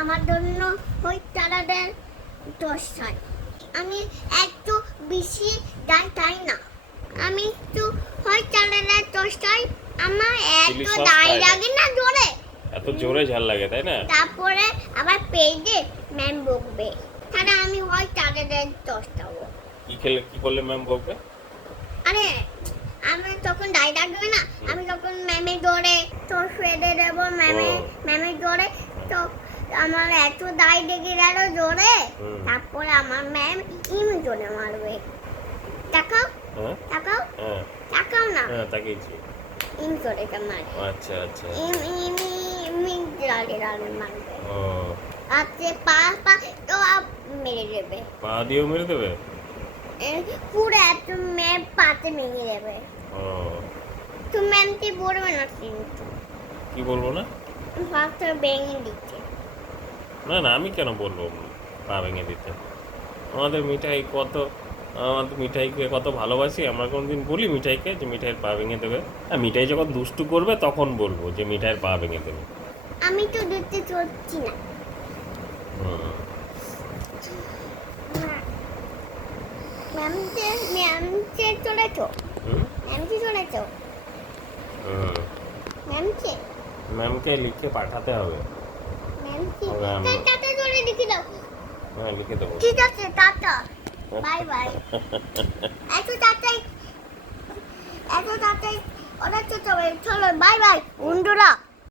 আমার জন্য ওই তারাদের দশ হয় আমি একটু বেশি যাই তাই না। আমি একটু হয় তারাদের দশটাই আমার এত দায়। লাগে না জোরে। এত জোরে ঝাল লাগে তাই না? তারপরে আবার পেজে ম্যাম বকবে। তাহলে আমি তারাদের হব কি খেলে কি করলে ম্যাম বলবে আরে আমি তখন না। আমি তখন তো ফেলে দেবো ম্যামে ও। ম্যামে ধরে তো আমার এত দায় লেগে গেল জোরে তারপরে আমার ম্যাম ইম জোরে মারবে। তাকাও হ্যাঁ। তাকাও হ্যাঁ। তাকাও না। হ্যাঁ তাকিয়েছি। ইম জোরে মারবে আচ্ছা আচ্ছা। ইম ইম ইম লালে লালে মারবে। ও। আজকে পা পা তো আপ মেরে দেবে। পা দিয়েও মেরে দেবে? পুরো এত ম্যাম পাতে মেরে দেবে। ও। তো ম্যামকে বলবে না কিন্তু। কি বলব না? ফার্স্ট ভেঙে দিচ্ছে না না আমি কেন বলব পা ভেঙে দিতে? আমাদের মিঠাই কত আমাদের মিঠাইকে কত ভালোবাসি আমরা কোনো দিন বলি মিঠাইকে যে মিঠাইয়ের পা ভেঙে দেবে। আর মিঠাই যখন দুষ্টু করবে তখন বলব যে মিঠাইয়ের পা ভেঙে দেবে। আমি তো দেখতে চলছি না। ম্যামকে লিখে পাঠাতে হবে। টাটা করে লিখে দাও হ্যাঁ লিখে দাও ঠিক আছে টাটা। Bye bye. এত টাটাই এত টাটাই অনেক ছোট চলো বাই বাই বন্ধুরা।